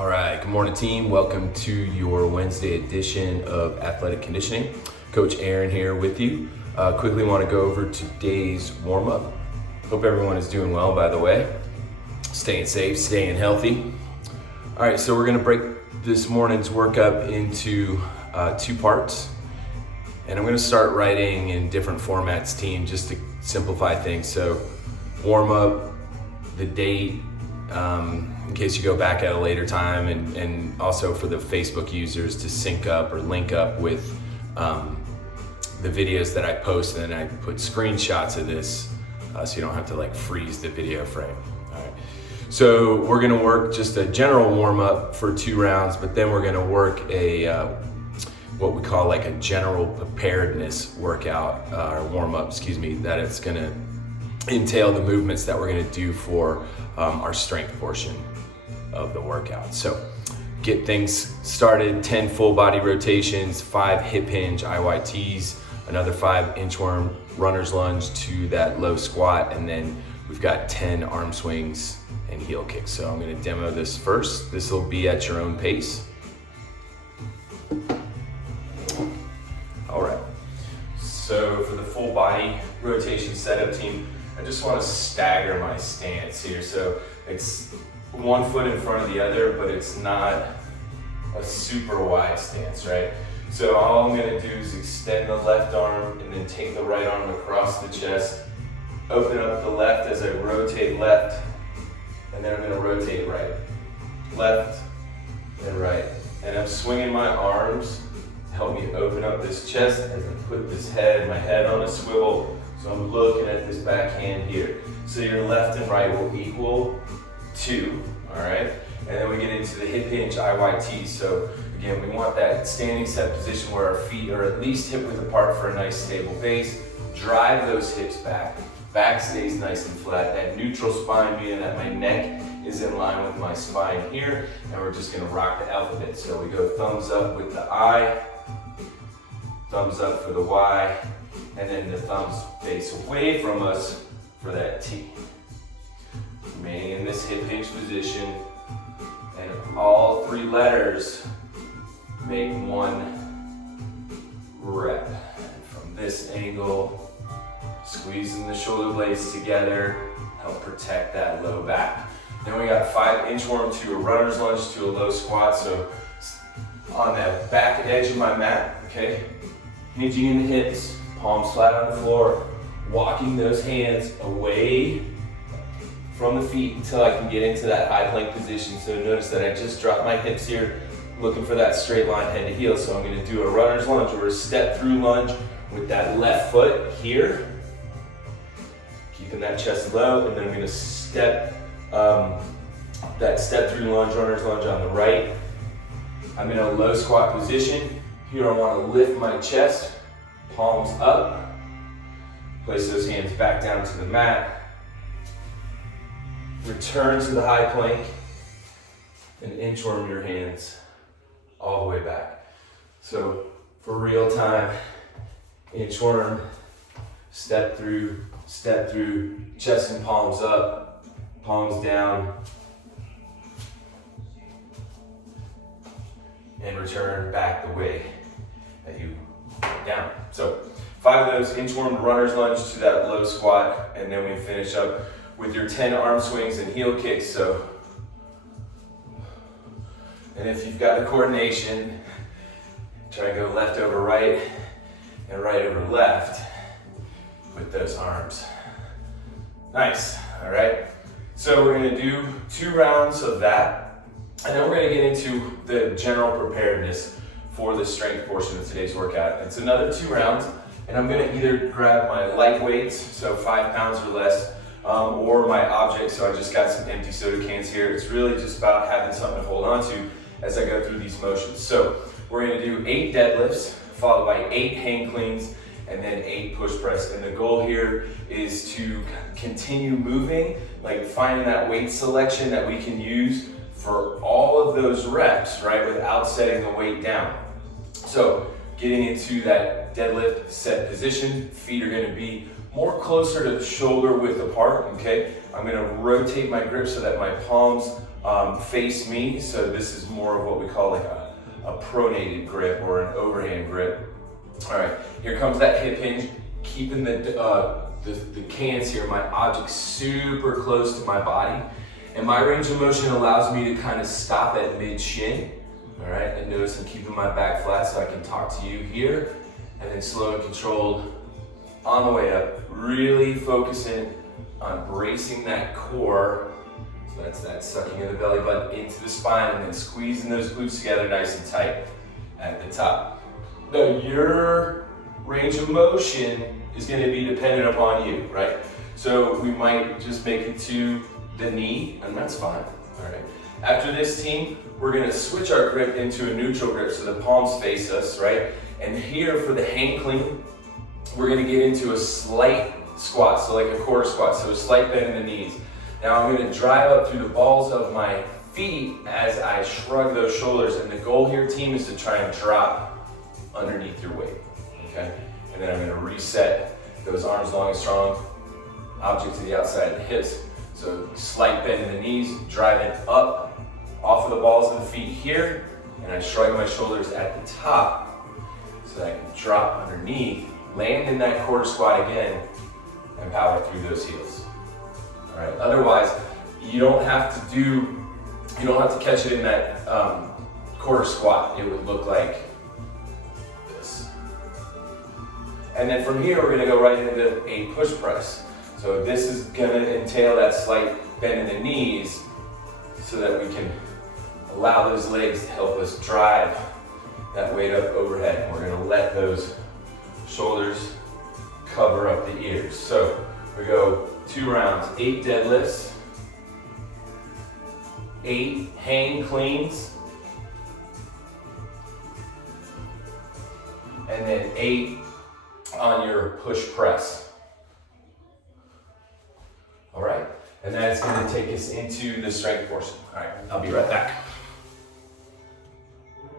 All right, good morning team. Welcome to your Wednesday edition of Athletic Conditioning. Coach Aaron here with you. Quickly want to go over today's warm-up. Hope everyone is doing well, by the way. Staying safe, staying healthy. All right, so we're gonna break this morning's workup into two parts. And I'm gonna start writing in different formats, team, just to simplify things. So warm-up, the date, in case you go back at a later time, and also for the Facebook users to sync up or link up with the videos that I post, and then I put screenshots of this so you don't have to like freeze the video frame. All right. So we're gonna work just a general warm up for 2 rounds, but then we're gonna work a what we call like a general preparedness workout or warm up, that it's gonna entail the movements that we're gonna do for our strength portion of the workout. So get things started: 10 full body rotations, 5 hip hinge IYTs, another 5 inchworm runner's lunge to that low squat, and then we've got 10 arm swings and heel kicks. So I'm gonna demo this first. This will be at your own pace. All right, so for the full body rotation setup, team, I just want to stagger my stance here. So it's 1 foot in front of the other, but it's not a super wide stance, right? So all I'm gonna do is extend the left arm and then take the right arm across the chest, open up the left as I rotate left, and then I'm gonna rotate right. Left and right. And I'm swinging my arms to help me open up this chest as I put my head on a swivel. So I'm looking at this backhand here. So your left and right will equal 2, all right? And then we get into the hip hinge IYT. So again, we want that standing set position where our feet are at least hip width apart for a nice stable base. Drive those hips back. Back stays nice and flat. That neutral spine, meaning that my neck is in line with my spine here. And we're just gonna rock the alphabet. So we go thumbs up with the I, thumbs up for the Y, and then the thumbs face away from us for that T. Remaining in this hip hinge position, and all 3 letters make 1 rep. And from this angle, squeezing the shoulder blades together, help protect that low back. Then we got 5 inchworm to a runner's lunge to a low squat. So on that back edge of my mat, okay, hinging in the hips, palms flat on the floor, walking those hands away from the feet until I can get into that high plank position. So notice that I just dropped my hips here, looking for that straight line head to heel. So I'm gonna do a runner's lunge or a step through lunge with that left foot here, keeping that chest low, and then I'm gonna step that step through lunge, runner's lunge on the right. I'm in a low squat position. Here I wanna lift my chest, palms up, place those hands back down to the mat, return to the high plank, and inchworm your hands all the way back. So for real time, inchworm, step through, chest and palms up, palms down, and return back the way that you went down. So 5 of those inchworm runner's lunge to that low squat, and then we finish up with your 10 arm swings and heel kicks. So, and if you've got the coordination, try to go left over right and right over left with those arms. Nice, all right? So we're gonna do 2 rounds of that, and then we're gonna get into the general preparedness for the strength portion of today's workout. It's another 2 rounds, and I'm gonna either grab my light weights, so 5 pounds or less, or my object. So I just got some empty soda cans here. It's really just about having something to hold on to as I go through these motions. So we're gonna do 8 deadlifts, followed by 8 hang cleans, and then 8 push press. And the goal here is to continue moving, like finding that weight selection that we can use for all of those reps, right, without setting the weight down. So getting into that deadlift set position, feet are gonna be more closer to the shoulder width apart, okay? I'm gonna rotate my grip so that my palms face me. So this is more of what we call like a pronated grip or an overhand grip. All right, here comes that hip hinge, keeping the cans here, my object super close to my body. And my range of motion allows me to kind of stop at mid-shin. All right, and notice I'm keeping my back flat so I can talk to you here. And then slow and controlled on the way up, really focusing on bracing that core. So that's that sucking of the belly button into the spine and then squeezing those glutes together nice and tight at the top. Now your range of motion is going to be dependent upon you, right? So we might just make it to the knee, and that's fine, all right? After this, team, we're going to switch our grip into a neutral grip so the palms face us, right? And here for the hang clean, we're going to get into a slight squat, so like a quarter squat, so a slight bend in the knees. Now I'm going to drive up through the balls of my feet as I shrug those shoulders, and the goal here, team, is to try and drop underneath your weight, okay? And then I'm going to reset those arms long and strong, object to the outside of the hips. So slight bend in the knees, driving up off of the balls of the feet here, and I shrug my shoulders at the top so that I can drop underneath, land in that quarter squat again, and power through those heels. All right. Otherwise, you don't have to catch it in that quarter squat. It would look like this. And then from here, we're gonna go right into a push press. So this is gonna entail that slight bend in the knees so that we can allow those legs to help us drive that weight up overhead. We're gonna let those shoulders cover up the ears. So we go 2 rounds, 8 deadlifts, 8 hang cleans, and then 8 on your push press. All right, and that's going to take us into the strength portion. All right, I'll be right back.